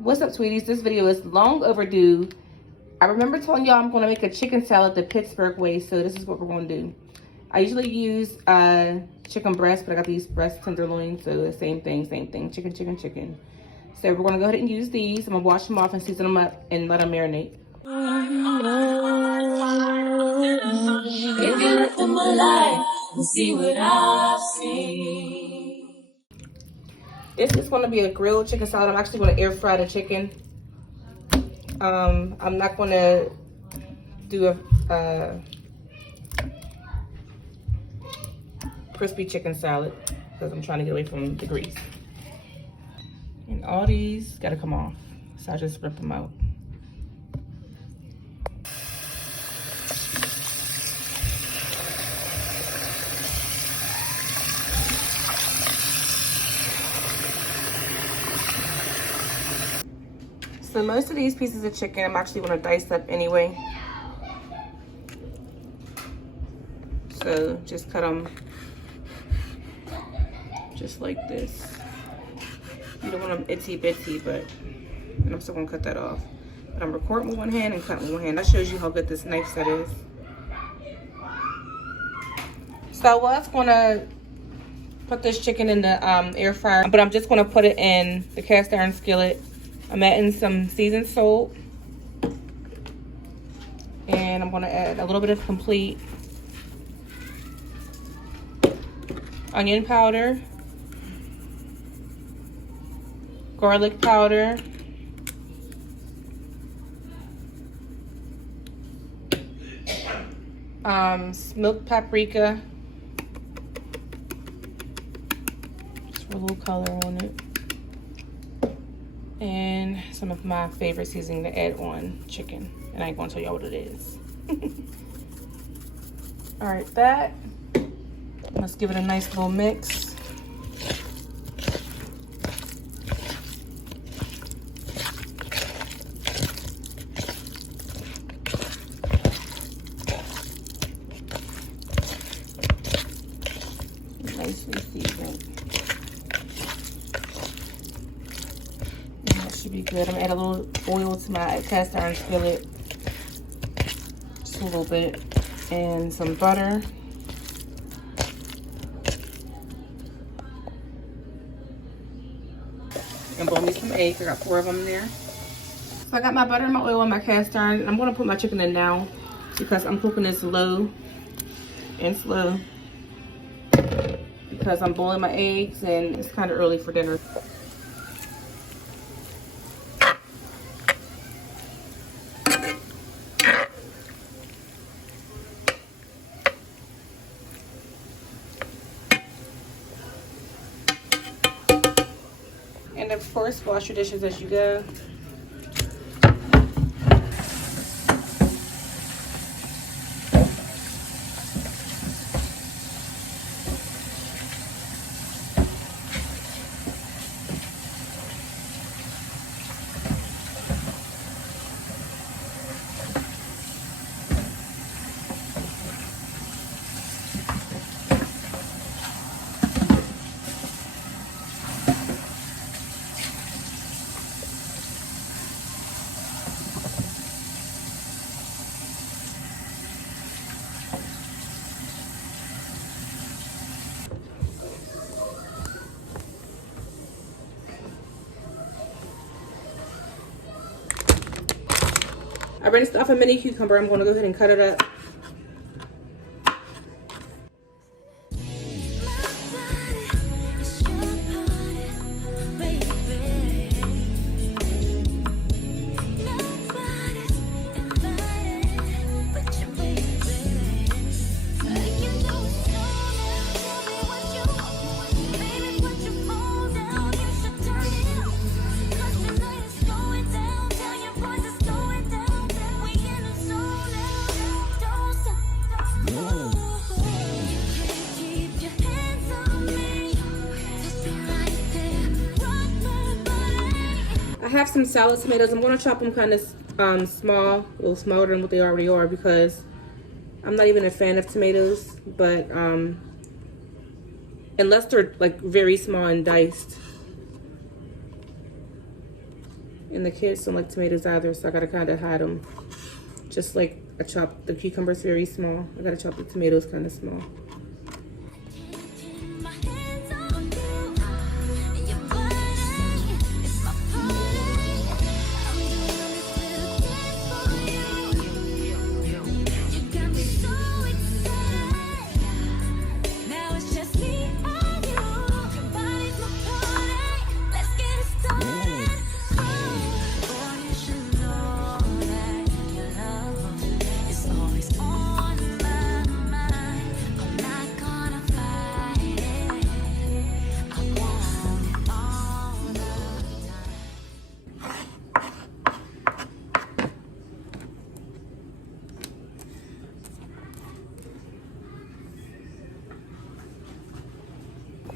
What's up, sweeties? This video is long overdue. I remember telling y'all I'm going to make a chicken salad the Pittsburgh way, so this is what we're going to do. I usually use chicken breast, but I got these breast tenderloins, so the same thing, chicken, chicken, chicken. So we're going to go ahead and use these. I'm going to wash them off and season them up and let them marinate. If you look at my life and see what I've seen. This is going to be a grilled chicken salad. I'm actually going to air fry the chicken. I'm not going to do a crispy chicken salad because I'm trying to get away from the grease. And all these got to come off, so I just rip them out. So most of these pieces of chicken I'm actually going to dice up anyway. So just cut them just like this. You don't want them itsy bitsy, but I'm still going to cut that off. But I'm recording with one hand and cutting with one hand. That shows you how good this knife set is. So I was going to put this chicken in the air fryer, but I'm just going to put it in the cast iron skillet. I'm adding some seasoned salt, and I'm going to add a little bit of complete onion powder, garlic powder, smoked paprika, just for a little color on it. And some of my favorite seasoning to add on chicken. And I ain't gonna tell y'all what it is. All right, that. Let's give it a nice little mix. Nicely seasoned. Should be good. I'm gonna add a little oil to my cast iron skillet, just a little bit, and some butter. And boil me some eggs. I got 4 of them in there. So I got my butter and my oil on my cast iron. I'm gonna put my chicken in now because I'm cooking this low and slow because I'm boiling my eggs and it's kind of early for dinner. And of course, wash your dishes as you go. I rinsed off a mini cucumber. I'm going to go ahead and cut it up. I have some salad tomatoes. I'm going to chop them kind of small, a little smaller than what they already are because I'm not even a fan of tomatoes, but unless they're like very small and diced. And the kids don't like tomatoes either, so I gotta kind of hide them. Just like I chop the cucumbers very small. I gotta chop the tomatoes kind of small.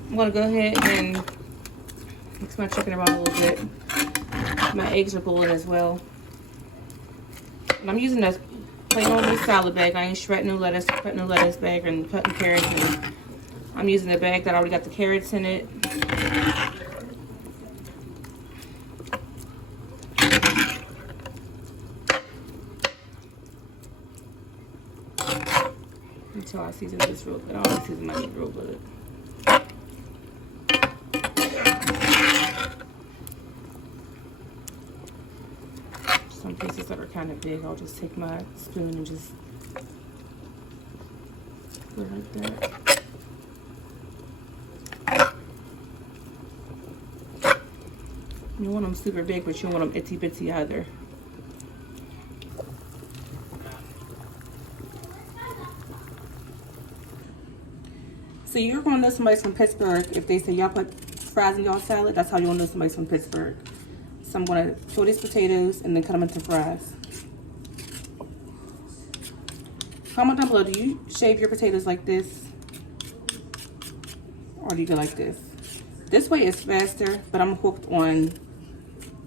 I'm gonna go ahead and mix my chicken around a little bit. My eggs are boiling as well. And I'm using a plain old salad bag. I ain't shredding no lettuce, cutting no lettuce bag, and cutting carrots. And I'm using a bag that already got the carrots in it. Until I season this real good. I always season my meat real good. Some pieces that are kind of big, I'll just take my spoon and just put it like that. You don't want them super big, but you don't want them itty bitty either. So you're gonna know somebody's from Pittsburgh if they say y'all put fries in y'all salad. That's how you'll know somebody's from Pittsburgh. So I'm gonna peel these potatoes and then cut them into fries. Comment down below, do you shave your potatoes like this? Or do you go like this? This way is faster, but I'm hooked on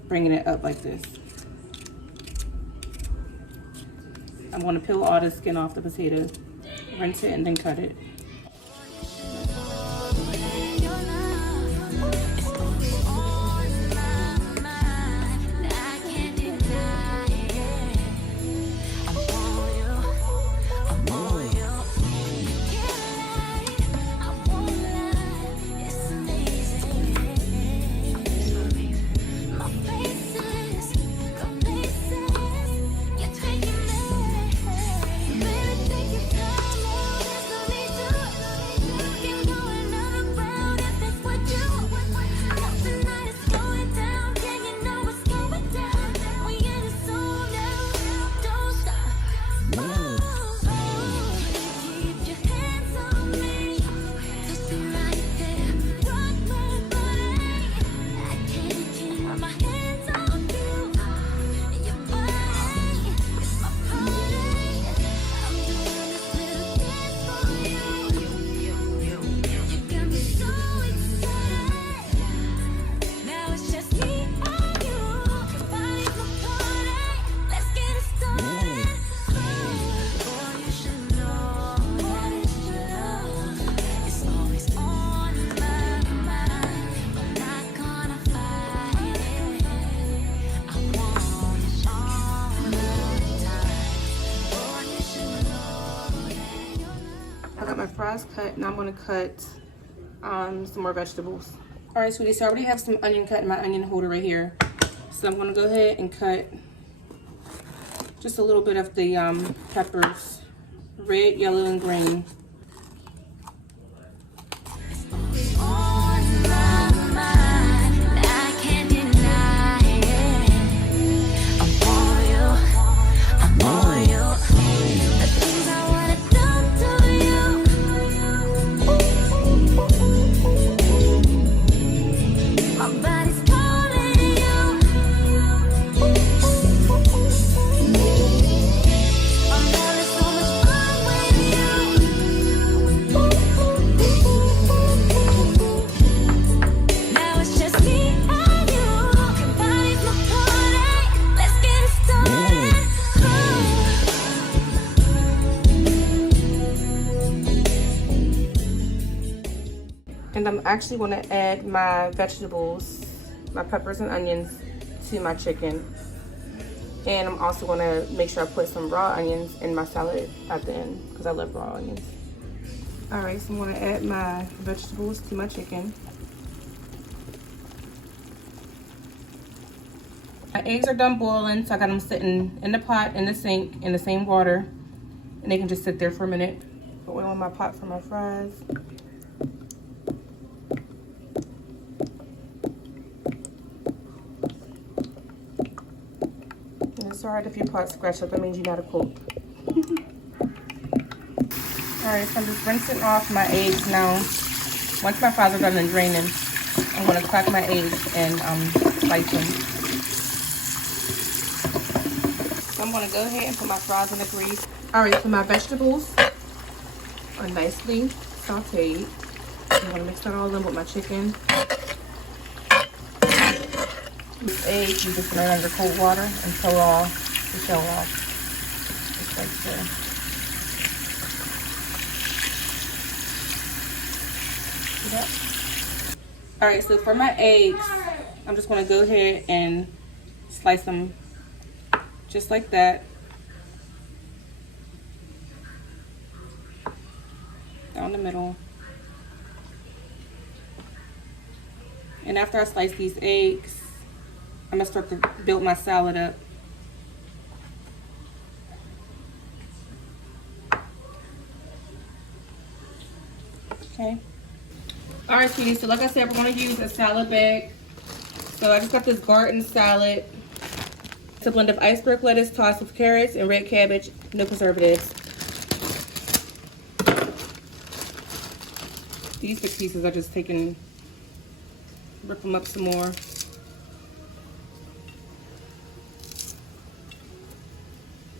bringing it up like this. I'm gonna peel all the skin off the potato, rinse it, and then cut it. Fries cut. Now I'm going to cut some more vegetables. All right, sweetie, so I already have some onion cut in my onion holder right here. So I'm going to go ahead and cut just a little bit of the peppers, red, yellow, and green. And I'm actually going to add my vegetables, my peppers and onions, to my chicken. And I'm also gonna make sure I put some raw onions in my salad at the end because I love raw onions. All right, so I'm gonna add my vegetables to my chicken. My eggs are done boiling, so I got them sitting in the pot, in the sink, in the same water. And they can just sit there for a minute. Put oil in my pot for my fries. And it's alright if your pot's scratched up, that means you know how to cook. Alright, so I'm just rinsing off my eggs now. Once my fries are done and draining, I'm gonna crack my eggs and slice them. So I'm gonna go ahead and put my fries in the grease. Alright, so my vegetables are nicely sauteed. I'm gonna mix that all in with my chicken. These eggs, you just put it under cold water and pull off the shell off. Just like so. See that? Alright, so for my eggs, I'm just gonna go ahead and slice them just like that. Down the middle. And after I slice these eggs, I'm gonna start to build my salad up. Okay. All right, sweeties, so like I said, we're gonna use a salad bag. So I just got this garden salad. It's a blend of iceberg lettuce tossed with carrots and red cabbage, no preservatives. These big pieces are just taking, rip them up some more.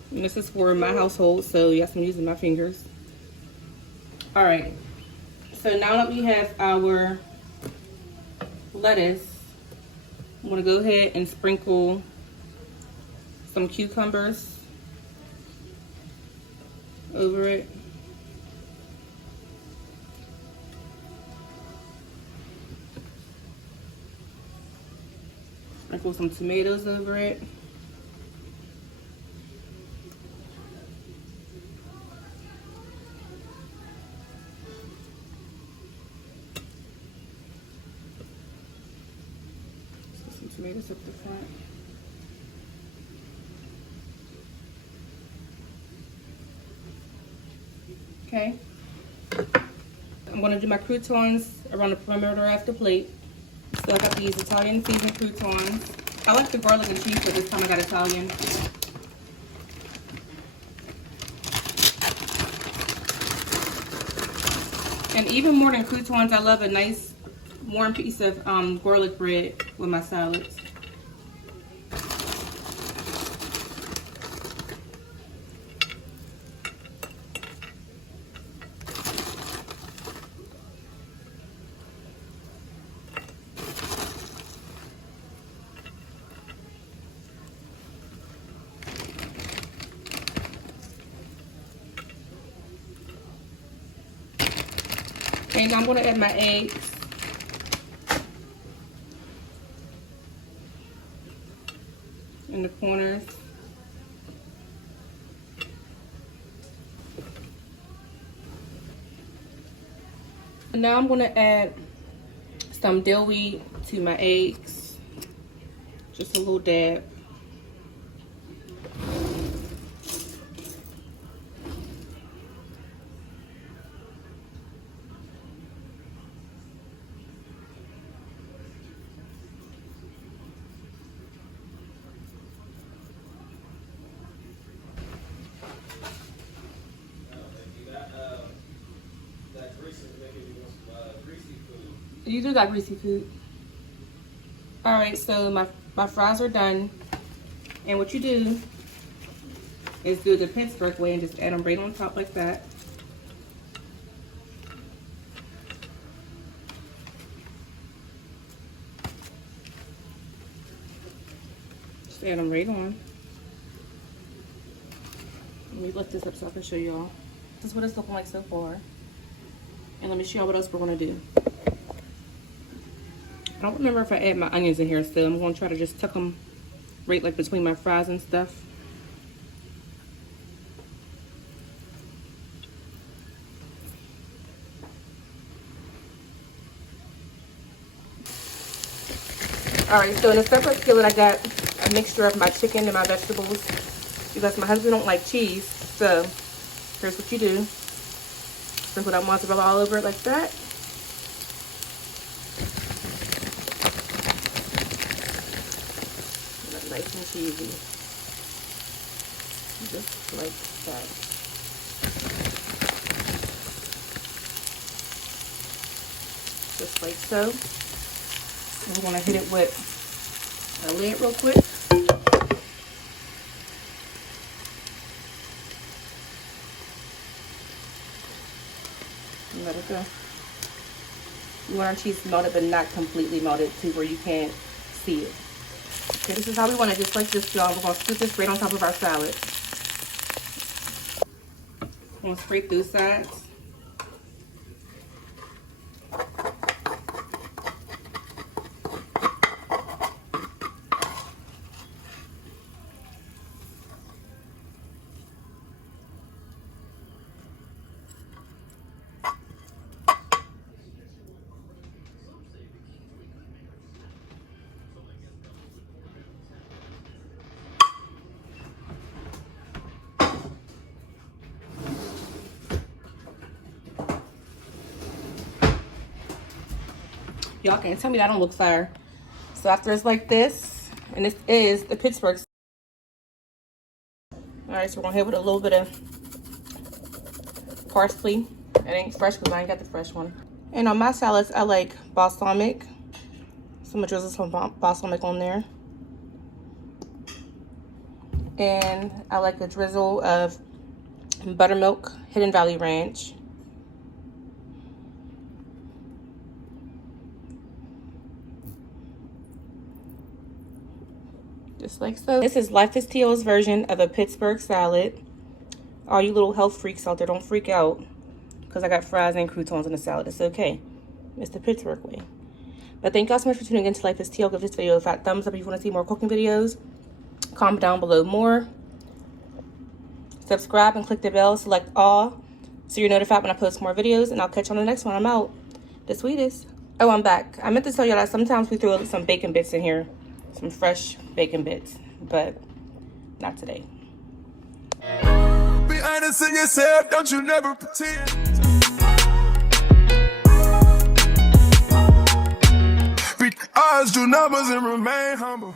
And this is for my household, so yes, I'm using my fingers. All right, so now that we have our lettuce, I'm gonna go ahead and sprinkle some cucumbers over it. Sprinkle some tomatoes over it. So some tomatoes up the front. Okay. I'm gonna do my croutons around the perimeter of the plate. So I got these Italian seasoned croutons. I like the garlic and cheese, but this time I got Italian. And even more than croutons, I love a nice warm piece of garlic bread with my salads. And I'm going to add my eggs. In the corners. And now I'm going to add some dill weed to my eggs. Just a little dab. You do got greasy food. All right, so my fries are done. And what you do is do the Pittsburgh way and just add them right on top like that. Just add them right on. Let me lift this up so I can show y'all. This is what it's looking like so far. And let me show y'all what else we're gonna do. I don't remember if I add my onions in here still. I'm gonna try to just tuck them right like between my fries and stuff. Alright, so in a separate skillet I got a mixture of my chicken and my vegetables because my husband don't like cheese. So here's what you do. Sprinkle that mozzarella all over it like that. Nice and cheesy. Just like that. Just like so. We're going to hit it with a lid real quick. And let it go. You want our cheese melted but not completely melted to where you can't see it. Okay, this is how we want it, just like this, y'all. We're going to scoop this right on top of our salad. I'm going to scrape those sides. Y'all can't tell me that don't look fire. So after it's like this, and this is the Pittsburgh. Alright, so we're gonna hit with a little bit of parsley. It ain't fresh because I ain't got the fresh one. And on my salads, I like balsamic. So I'm gonna drizzle some balsamic on there. And I like a drizzle of buttermilk, Hidden Valley Ranch. Just like so. This is Lifeasteelle's version of a Pittsburgh salad. All you little health freaks out there, don't freak out because I got fries and croutons in the salad. It's okay. It's the Pittsburgh way. But thank y'all so much for tuning in to Lifeasteelle. Give this video a fat thumbs up if you want to see more cooking videos. Comment down below more. Subscribe and click the bell. Select all so you're notified when I post more videos. And I'll catch you on the next one. I'm out. The sweetest. Oh, I'm back. I meant to tell y'all that sometimes we throw some bacon bits in here. Some fresh bacon bits, but not today. Be honest in yourself, don't you never pretend. Read odds, do numbers, and remain humble.